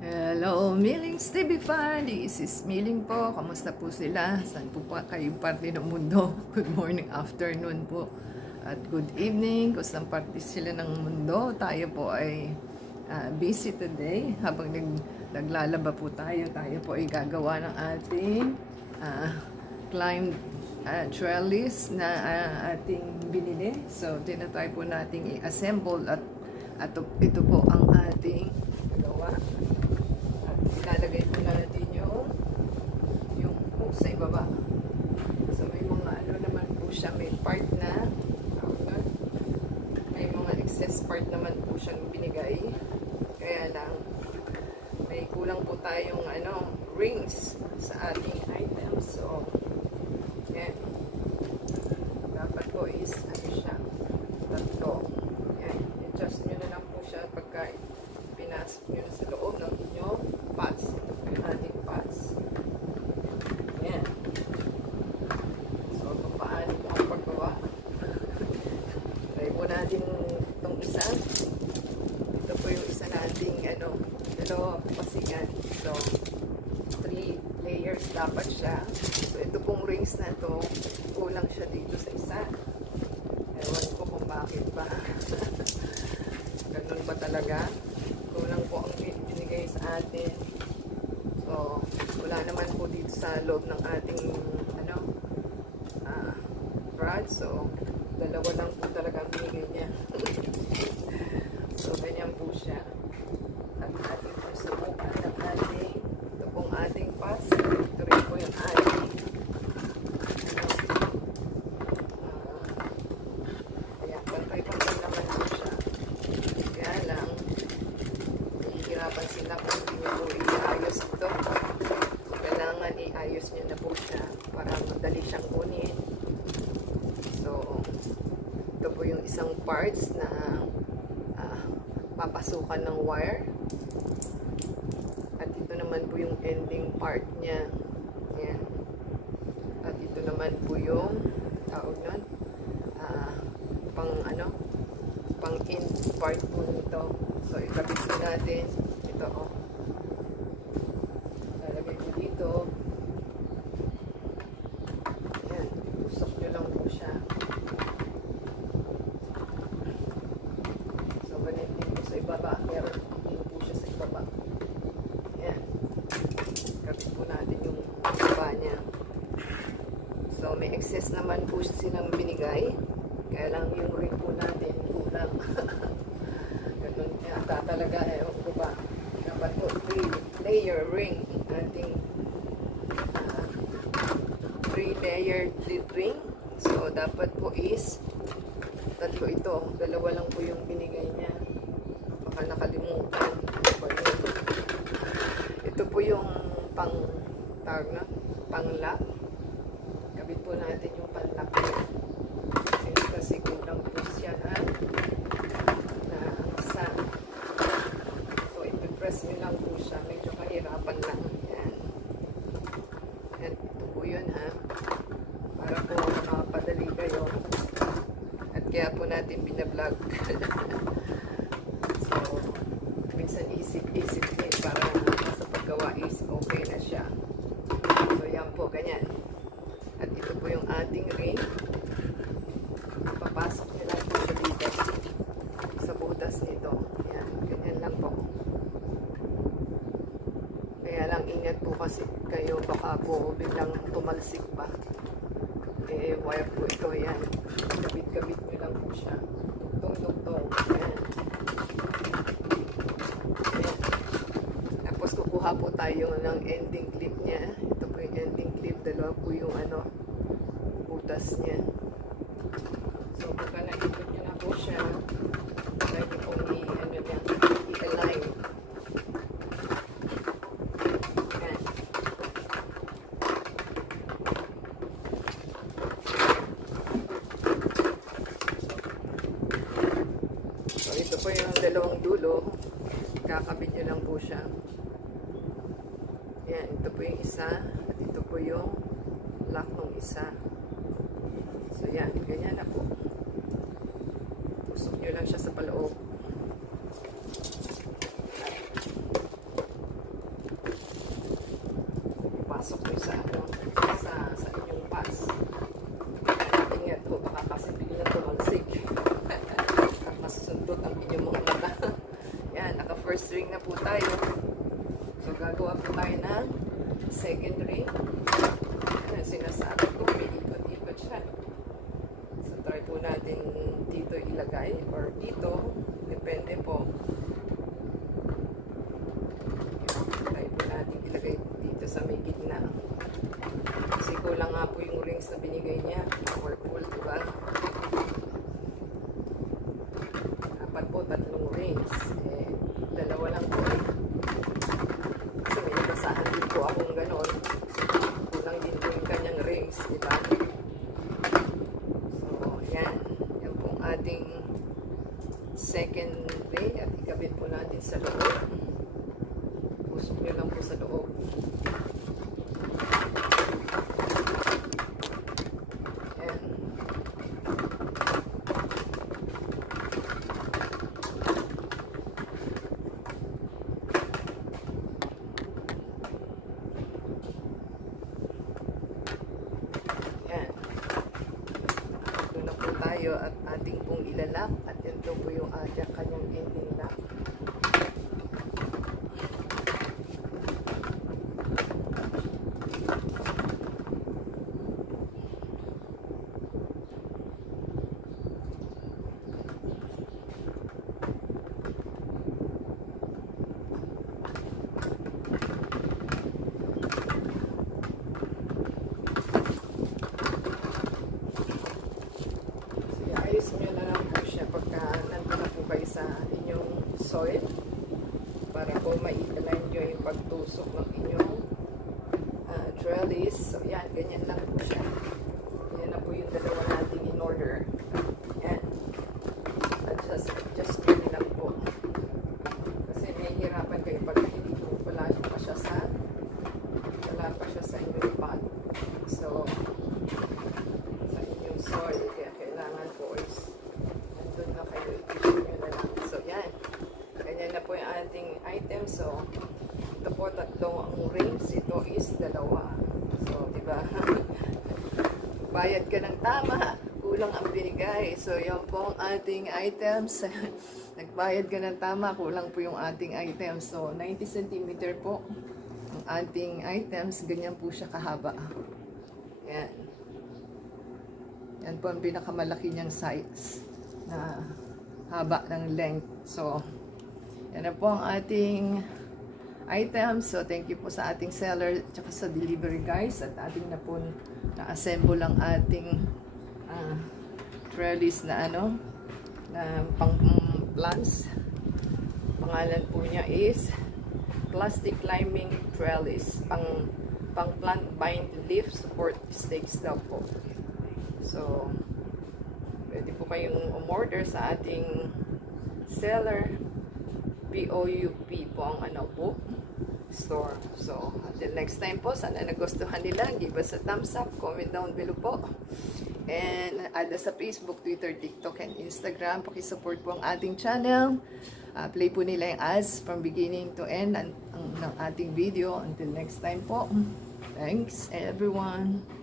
Hello, Millings TV fan! This is Milling po. Kamusta po sila? Saan po pa kayong parte ng mundo? Good morning, afternoon po. At good evening. Kung saan parte sila ng mundo, tayo po ay busy today. Habang naglalaba po tayo po ay gagawa ng ating climb trellis na ating binili. So, tinatry po nating i-assemble at ito po ang ating gawa. Ilalagay po natin yung hook sa ibaba. So may mga ano naman po siya, may part na may mga excess part naman po siyang binigay. Kaya lang may kulang po tayong rings sa ating items. So yan. Dapat po is siya, tatlo. Yan. Adjust nyo na lang po siya pagka pinasok nyo na sa loob ng inyong pads. Ito po yung ating pads. Ayan. So, paano po ang paggawa? Try po natin itong isa. Ito po yung isa nating dalawa kasi yan. So, 3 layers dapat siya. So, ito pong rings na ito, kulang siya dito sa isa. Ewan ko kung bakit ba. Ganun ba talaga? Kulang po ang binigay sa atin. So, wala naman po dito sa loob ng ating rod. So, dalawa lang po talaga ang binigay niya. So, ganyan po siya. At ating po subukan ng ating ito pong ating pass. Ito rin po yung ating kaya pantay-pantay naman po siya. Kaya lang hihirapan sila kung hindi nyo po i-ayos ito. So, kailangan i-ayos nyo na po siya para madali siyang kunin. So, ito po yung isang parts na papasukan ng wire. At ito naman po yung ending part niya. Ayan. At ito naman po yung tawag nun, pang end part po nito. So, ikabit po natin. Ito, lalagay ko dito. Ayan. Usok nyo lang po siya. So, ganit din po sa ibaba. Meron din po siya sa ibaba. Ayan. Ikabit po natin yung ibaba niya. So, may excess naman po silang binigay. Kaya lang yung ring po natin kulang. Ganun yata talaga ko ba. Dapat po 3-layer ring ating 3-layer ring. So dapat po is tatlo ito. Dalawa lang po yung binigay niya. Baka nakalimutan. Ito po yung pang-lock. Kabit po natin yung pang-lock. Kasi kulang po siya na isa. So, ipipress nyo lang po siya. Medyo kahirapan lang. Yan. Yan. Ito po yun para po makapadali kayo. At kaya po natin binablog. So, minsan isip-isip din para sa paggawa is okay na siya. So, yan po. Ganyan. At ito po yung ating ring. Papasok nyo lang po sa dito sa butas nito. Ayan, ganyan lang po. Kaya lang ingat po kasi kayo, baka po biglang tumalsik pa. Wire po ito. Ayan, kabit-kabit nyo lang po siya. Tugtong-tugtong. Ayan. Ayan. Tapos kukuha po tayo ng ending clip niya. Ito po yung ending clip. Dalawa po yung butas niya. So, pagka naikot nyo na po siya, pwede pong i-align. Ayan. So, ito po yung dalawang dulo. Kakabit nyo lang po siya. Ayan, ito po yung isa. At ito po yung lock ng isa. So, yan. Ganyan na po. Usok nyo lang siya sa paloob. ipapasok nyo sa, ano, sa inyong pass. Ingat po, baka kasi biglang tumagsig. Masundot ang inyong mga mata. Yan, naka first ring na po tayo. So, gagawa po tayo ng second ring. Yan, sinasabi ko, may ikot-ikot siya. So, try po natin dito ilagay or dito. Depende po. Try po natin ilagay dito sa may gitna. Kasi kulang nga po yung rings na binigay niya. Purple, diba? Dapat po 3 rings. Eh, 2 lang po eh. Kasi may nabasahan din po akong ganon. Kulang din po yung kanyang rings, diba? So, yan. Yan pong ating second ring at ikabit po natin sa loob. Pusok nyo lang po sa loob. Yan. Yan. Ito na po tayo at ating pong ilalak at ito po yung kanyang ending lock. Ayos nyo na lang po siya pagka nandun na po kayo sa inyong soil para po ma-align nyo yung pagtusok ng inyong trellis. So yan, ganyan lang po siya. Yan na po yung dalawa natin in order. Yan. Adjust nyo lang po. Kasi may hirapan kayo pag hindi po wala pa siya sa inyong pot. So, sa inyong soil. Kaya kailangan po is nandun na kayo, i-push nyo na lang. So, yan. Ganyan na po yung ating item. So, ito po 3 ang rings. Ito is 2. So, diba? Bayad ka ng tama. Kulang ang binigay. So, yan po ang ating items. Nagbayad ka ng tama. Kulang po yung ating items. So, 90 cm po ang ating items. Ganyan po siya kahaba. Yan. Yan po ang pinakamalaki niyang size na haba ng length. So, yan na po ang ating items. So, thank you po sa ating seller at sa delivery guys. At ating na po na-assemble ang ating trellis na na pang plants. Pangalan po niya is Plastic Climbing Trellis. Pang plant bind leaf support stakes daw po. So, pwede po kayong umorder sa ating seller. POUP po ang po store. So, until next time po, sana nagustuhan nila. Give us a thumbs up, comment down below po. And add us sa Facebook, Twitter, TikTok, and Instagram. Pakisupport po ang ating channel. Play po nila yung ads from beginning to end ng ating video. Until next time po. Thanks everyone.